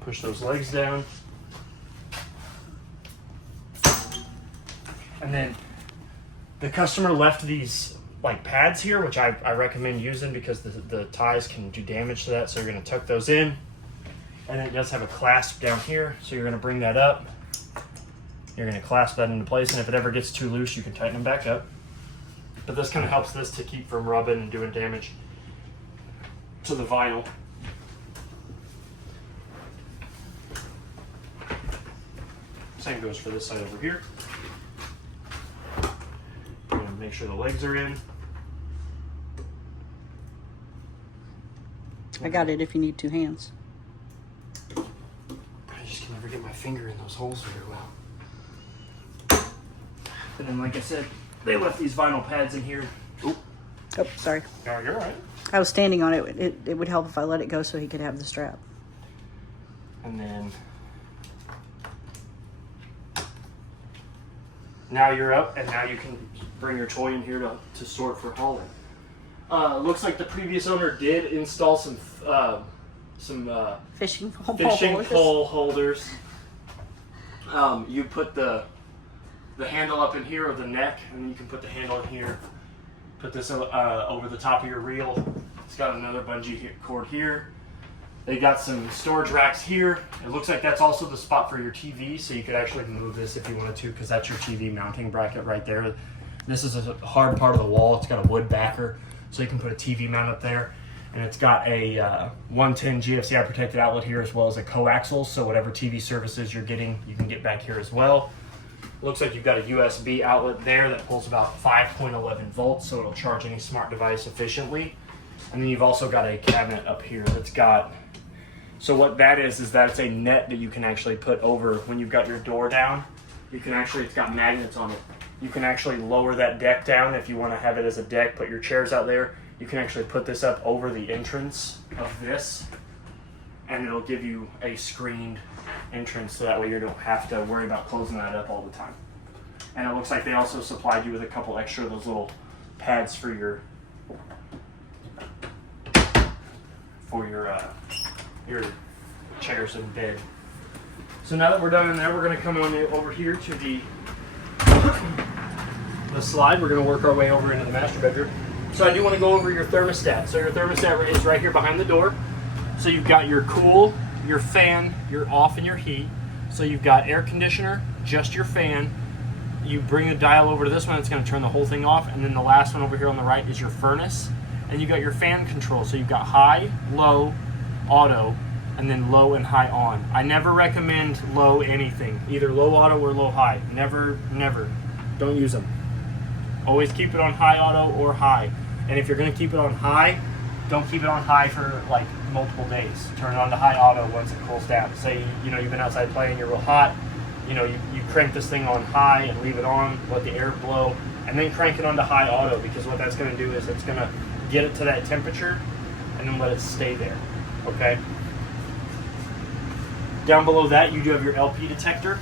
push those legs down. And then the customer left these like pads here, which I recommend using because the ties can do damage to that. So you're gonna tuck those in. And it does have a clasp down here. So you're gonna bring that up. You're gonna clasp that into place. And if it ever gets too loose, you can tighten them back up. But this kind of helps this to keep from rubbing and doing damage to the vinyl. Same goes for this side over here. Make sure the legs are in. I got it if you need 2 hands. I just can never get my finger in those holes very well. And then, like I said, they left these vinyl pads in here. Oop. Oh, sorry. Oh, you're all right. I was standing on it. It would help if I let it go so he could have the strap. And then now you're up, and now you can bring your toy in here to store it for hauling. Looks like the previous owner did install some Fishing pole holders. You put the handle up in here, or the neck, and then you can put the handle in here. Put this over the top of your reel. It's got another bungee cord here. They got some storage racks here. It looks like that's also the spot for your TV, so you could actually move this if you wanted to, because that's your TV mounting bracket right there. This is a hard part of the wall. It's got a wood backer, so you can put a TV mount up there. And it's got a 110 GFCI protected outlet here, as well as a coaxial, so whatever TV services you're getting, you can get back here as well. Looks like you've got a USB outlet there that pulls about 5.11 volts, so it'll charge any smart device efficiently. And then you've also got a cabinet up here that's got, so what that is that it's a net that you can actually put over when you've got your door down. You can actually, it's got magnets on it. You can actually lower that deck down if you want to have it as a deck, put your chairs out there. You can actually put this up over the entrance of this, and it'll give you a screened entrance, so that way you don't have to worry about closing that up all the time. And it looks like they also supplied you with a couple extra of those little pads for your chairs and bed. So now that we're done in there, we're going to come on over here to the slide. We're going to work our way over into the master bedroom. So I do want to go over your thermostat. So your thermostat is right here behind the door. So you've got your cool, your fan, your off, and your heat. So you've got air conditioner, just your fan. You bring the dial over to this one, it's going to turn the whole thing off. And then the last one over here on the right is your furnace. And you got your fan control. So you've got high, low, auto, and then low and high on. I never recommend low anything, either low auto or low high. Never, never. Don't use them. Always keep it on high auto or high. And if you're going to keep it on high, don't keep it on high for like multiple days. Turn it on to high auto once it cools down. Say, you've been outside playing, you're real hot, you crank this thing on high and leave it on, let the air blow, and then crank it on to high auto, because what that's going to do is it's going to get it to that temperature and then let it stay there. Okay? Down below that, you do have your LP detector.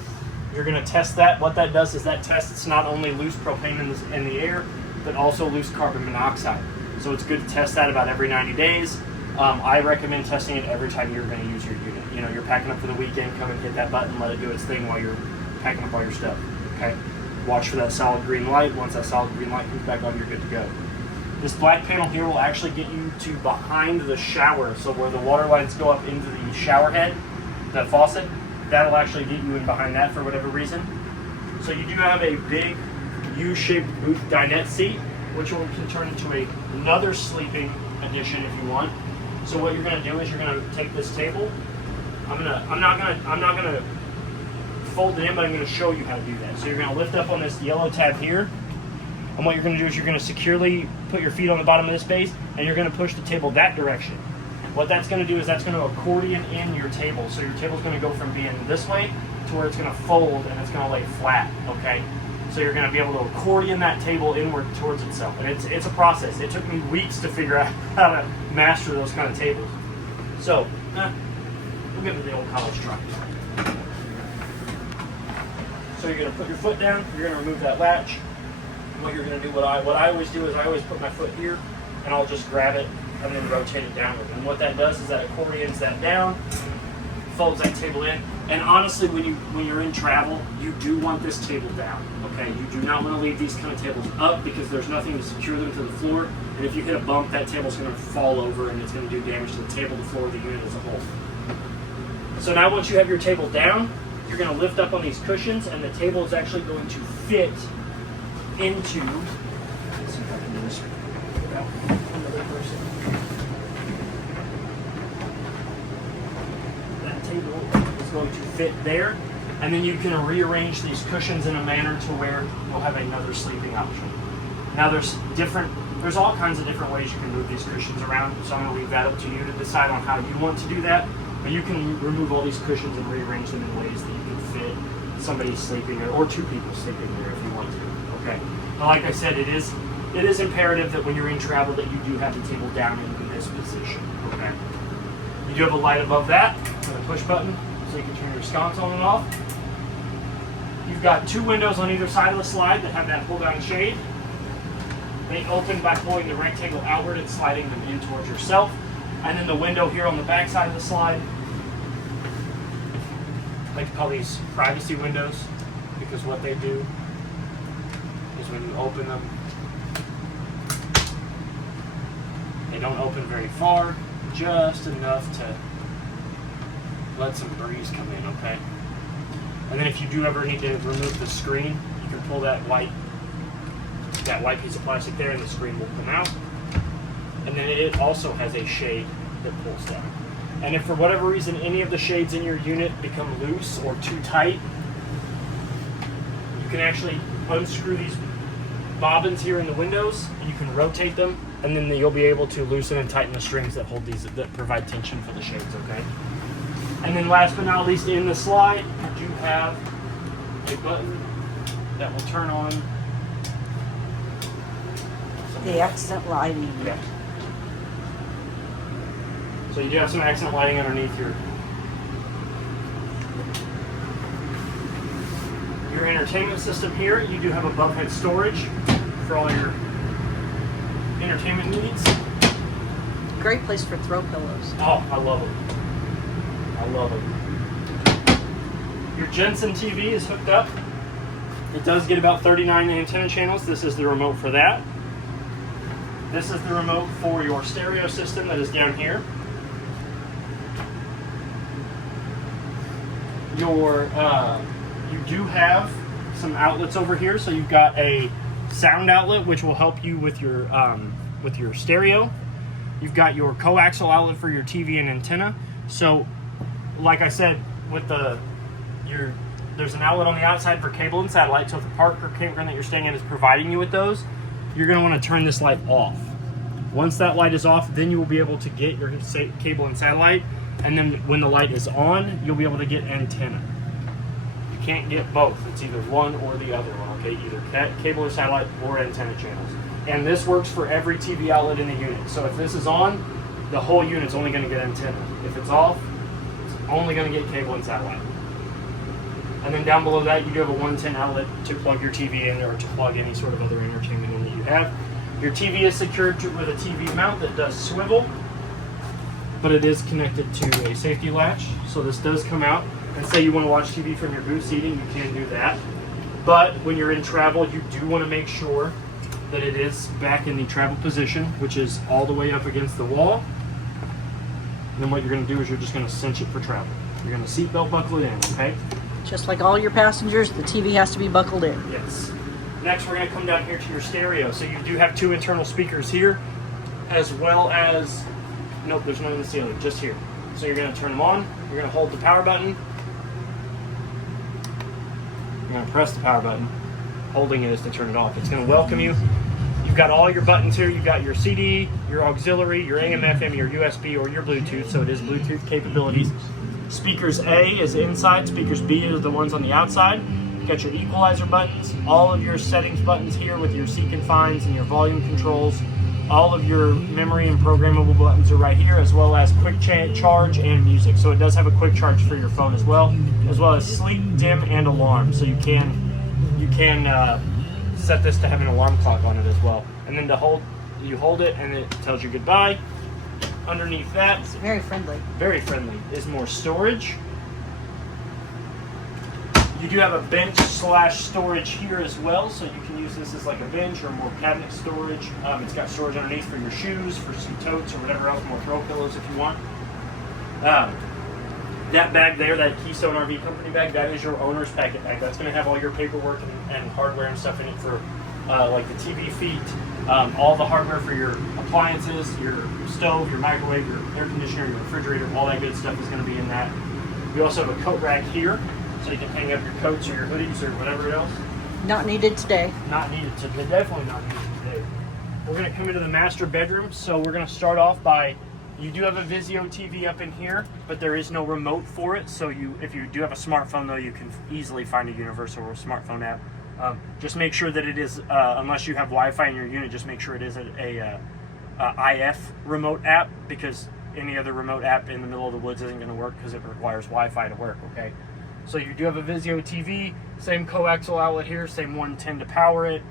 You're going to test that. What that does is that tests not only loose propane in the air, but also loose carbon monoxide. So it's good to test that about every 90 days. I recommend testing it every time you're going to use your unit. You're packing up for the weekend, come and hit that button, let it do its thing while you're packing up all your stuff. Okay? Watch for that solid green light. Once that solid green light comes back on, you're good to go. This black panel here will actually get you to behind the shower, so where the water lines go up into the shower head, the faucet, that'll actually get you in behind that for whatever reason. So you do have a big U-shaped booth dinette seat, which can turn into another sleeping addition if you want. So what you're going to do is you're going to take this table. I'm not gonna fold it in, but I'm going to show you how to do that. So you're going to lift up on this yellow tab here, and what you're going to do is you're going to securely put your feet on the bottom of this base, and you're going to push the table that direction. What that's going to do is that's going to accordion in your table. So your table's going to go from being this way to where it's going to fold and it's going to lay flat, okay? So you're going to be able to accordion that table inward towards itself. And it's a process. It took me weeks to figure out how to master those kind of tables. So, we'll give it the old college try. So you're going to put your foot down, you're going to remove that latch. What you're going to do, what I always do is I always put my foot here and I'll just grab it and then rotate it downward. And what that does is that accordions that down, folds that table in. And honestly, when you're in travel, you do want this table down, okay? You do not want to leave these kind of tables up because there's nothing to secure them to the floor. And if you hit a bump, that table's going to fall over and it's going to do damage to the table, the floor, the unit as a whole. So now once you have your table down, you're going to lift up on these cushions and the table is actually going to fit into, let's see if I can do this without another person. That table is going to fit there, and then you can rearrange these cushions in a manner to where you'll have another sleeping option. Now there's all kinds of different ways you can move these cushions around, so I'm going to leave that up to you to decide on how you want to do that. But you can remove all these cushions and rearrange them in ways that you can fit somebody sleeping or two people sleeping there if you want to. Okay. But like I said, it is imperative that when you're in travel that you do have the table down in this position. Okay. You do have a light above that and a push button so you can turn your sconce on and off. You've got two windows on either side of the slide that have that pull down shade. They open by pulling the rectangle outward and sliding them in towards yourself. And then the window here on the back side of the slide, I like to call these privacy windows because what they do is when you open them, they don't open very far, just enough to let some breeze come in, okay? And then if you do ever need to remove the screen, you can pull that white piece of plastic there and the screen will come out. And then it also has a shade that pulls down. And if for whatever reason any of the shades in your unit become loose or too tight, you can actually unscrew these bobbins here in the windows and you can rotate them, and then you'll be able to loosen and tighten the strings that hold these, that provide tension for the shades, okay? And then last but not least, in the slide, you do have a button that will turn on the accent lighting. Yeah. So you do have some accent lighting underneath your entertainment system here. You do have above head storage for all your entertainment needs. Great place for throw pillows. Oh, I love them. I love them. Your Jensen TV is hooked up. It does get about 39 antenna channels. This is the remote for that. This is the remote for your stereo system that is down here. You do have some outlets over here. So you've got a sound outlet which will help you with your stereo. You've got your coaxial outlet for your TV and antenna. So, like I said, with there's an outlet on the outside for cable and satellite. So if the park or campground that you're staying in is providing you with those, you're going to want to turn this light off. Once that light is off, then you will be able to get your cable and satellite. And then when the light is on, you'll be able to get antenna. You can't get both. It's either one or the other one, okay? Either cable or satellite or antenna channels. And this works for every TV outlet in the unit. So if this is on, the whole unit's only going to get antenna. If it's off, it's only going to get cable and satellite. And then down below that, you do have a 110 outlet to plug your TV in or to plug any sort of other entertainment in that you have. Your TV is secured with a TV mount that does swivel, but it is connected to a safety latch. So this does come out. And say you want to watch TV from your booth seating, you can do that. But when you're in travel, you do want to make sure that it is back in the travel position, which is all the way up against the wall. And then what you're going to do is you're just going to cinch it for travel. You're going to seatbelt buckle it in, okay? Just like all your passengers, the TV has to be buckled in. Yes. Next, we're going to come down here to your stereo. So you do have two internal speakers here, as well as, nope, there's none in the ceiling, just here. So you're going to turn them on. You're going to hold the power button. You're going to press the power button. Holding it is to turn it off. It's going to welcome you. You've got all your buttons here. You've got your CD, your auxiliary, your AM, FM, your USB, or your Bluetooth. So it is Bluetooth capabilities. Speakers A is inside. Speakers B are the ones on the outside. You've got your equalizer buttons. All of your settings buttons here with your seek and finds and your volume controls. All of your memory and programmable buttons are right here, as well as quick charge and music. So it does have a quick charge for your phone as well as sleep, dim, and alarm. So you can set this to have an alarm clock on it as well. And then you hold it and it tells you goodbye. Underneath that, it's very friendly. Very friendly, is more storage. You do have a bench / storage here as well, so you can use this as like a bench or more cabinet storage. It's got storage underneath for your shoes, for some totes or whatever else, more throw pillows if you want. That bag there, that Keystone RV Company bag, that is your owner's packet bag. That's going to have all your paperwork and hardware and stuff in it for like the TV feet, all the hardware for your appliances, your stove, your microwave, your air conditioner, your refrigerator, all that good stuff is going to be in that. We also have a coat rack here, so you can hang up your coats or your hoodies or whatever else. Not needed today. Not needed today. Definitely not needed today. We're going to come into the master bedroom, so we're going to start off by, you do have a Vizio TV up in here, but there is no remote for it. So if you do have a smartphone, though, you can easily find a universal smartphone app. Just make sure that it is, unless you have Wi-Fi in your unit, just make sure it is a IF remote app, because any other remote app in the middle of the woods isn't going to work because it requires Wi-Fi to work, okay? So you do have a Vizio TV, same coaxial outlet here, same 110 to power it.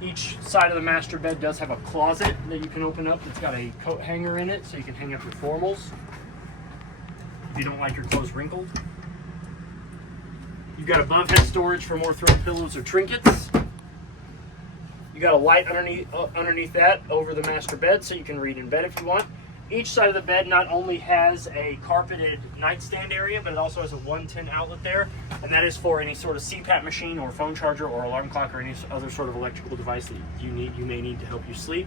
Each side of the master bed does have a closet that you can open up. It's got a coat hanger in it, so you can hang up your formals if you don't like your clothes wrinkled. You've got above head storage for more throw pillows or trinkets. You got a light underneath that over the master bed, so you can read in bed if you want. Each side of the bed not only has a carpeted nightstand area, but it also has a 110 outlet there, and that is for any sort of CPAP machine or phone charger or alarm clock or any other sort of electrical device that you may need to help you sleep.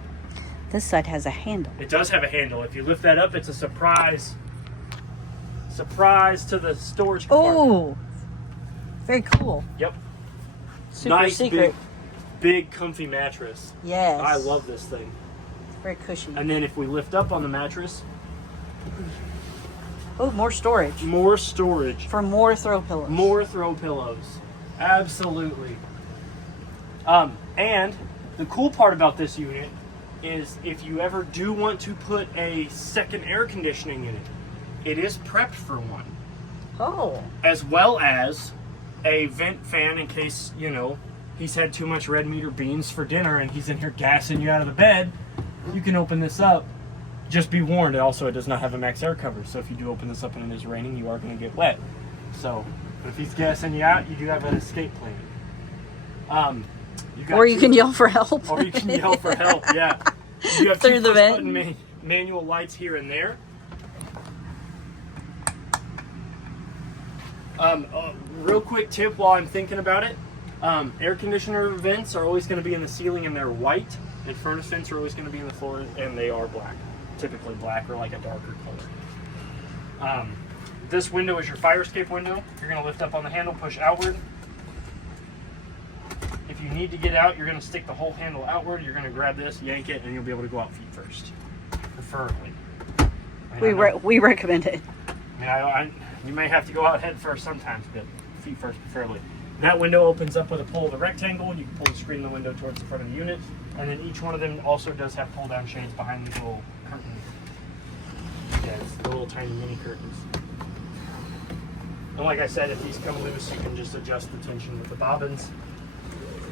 This side has a handle. It does have a handle. If you lift that up, it's a surprise to the storage compartment. Oh, very cool. Yep. Super nice, secret. Big, comfy mattress. Yes. I love this thing. Very cushy. And then if we lift up on the mattress, oh, more storage. More storage. For more throw pillows. More throw pillows. Absolutely. And the cool part about this unit is if you ever do want to put a second air conditioning in it, it is prepped for one. Oh. As well as a vent fan in case, he's had too much red meat or beans for dinner and he's in here gassing you out of the bed. You can open this up. Just be warned, also it does not have a max air cover, so if you do open this up and it is raining, you are going to get wet. So if he's gassing you out, you do have an escape plan. Or you can yell for help. Or you can yell for help, yeah. You have through two the vent. push-button manual lights here and there. Real quick tip while I'm thinking about it. Air conditioner vents are always going to be in the ceiling and they're white. And furnace vents are always going to be in the floor, and they are black. Typically black or like a darker color. This window is your fire escape window. You're going to lift up on the handle, push outward. If you need to get out, you're going to stick the whole handle outward. You're going to grab this, yank it, and you'll be able to go out feet first, preferably. We recommend it. You may have to go out head first sometimes, but feet first preferably. That window opens up with a pull of the rectangle. You can pull the screen of the window towards the front of the unit. And then each one of them also does have pull-down shades behind these little curtains. Yeah, it's the little tiny mini curtains. And like I said, if these come loose, you can just adjust the tension with the bobbins.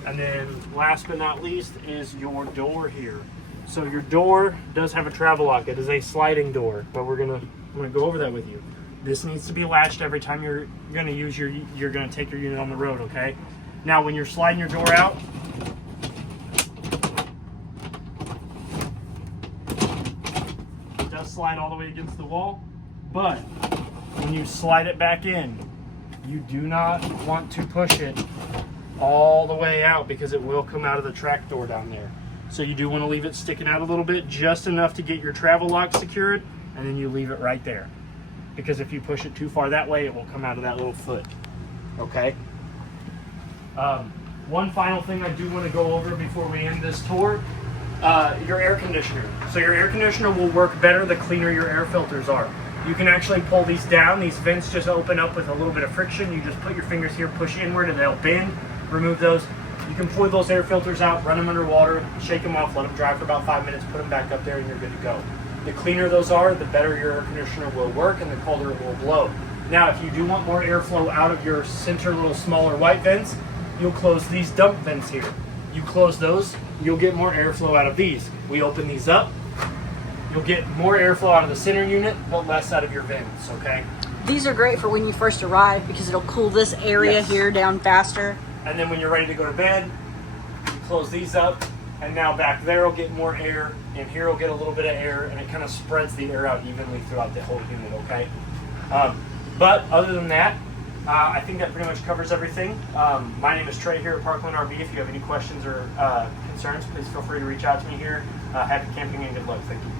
And then last but not least is your door here. So your door does have a travel lock. It is a sliding door, but I'm gonna go over that with you. This needs to be latched every time you're going to take your unit on the road, okay? Now, when you're sliding your door out, it does slide all the way against the wall, but when you slide it back in, you do not want to push it all the way out because it will come out of the track door down there. So you do want to leave it sticking out a little bit, just enough to get your travel lock secured, and then you leave it right there. Because if you push it too far that way, it will come out of that little foot. Okay? One final thing I do want to go over before we end this tour, your air conditioner. So your air conditioner will work better the cleaner your air filters are. You can actually pull these down. These vents just open up with a little bit of friction. You just put your fingers here, push inward, and they'll bend. Remove those. You can pull those air filters out, run them underwater, shake them off, let them dry for about 5 minutes, put them back up there, and you're good to go. The cleaner those are, the better your air conditioner will work and the colder it will blow. Now, if you do want more airflow out of your center little smaller white vents, you'll close these dump vents here. You close those, you'll get more airflow out of these. We open these up, you'll get more airflow out of the center unit, but less out of your vents, okay? These are great for when you first arrive because it'll cool this area here down faster. And then when you're ready to go to bed, you close these up, and now back there will get more air, and here will get a little bit of air, and it kind of spreads the air out evenly throughout the whole unit, okay? But other than that, I think that pretty much covers everything. My name is Trey here at Parkland RV. If you have any questions or concerns, please feel free to reach out to me here. Happy camping and good luck. Thank you.